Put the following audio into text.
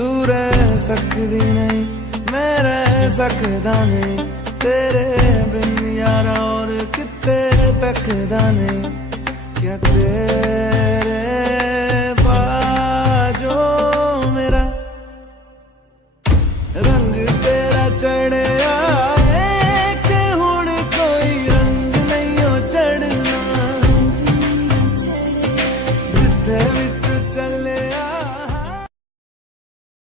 तू रह सकदी नहीं, मैं रह सकदा नहीं, तेरे बिन यारा और किते तकदा नहीं। क्या तेरे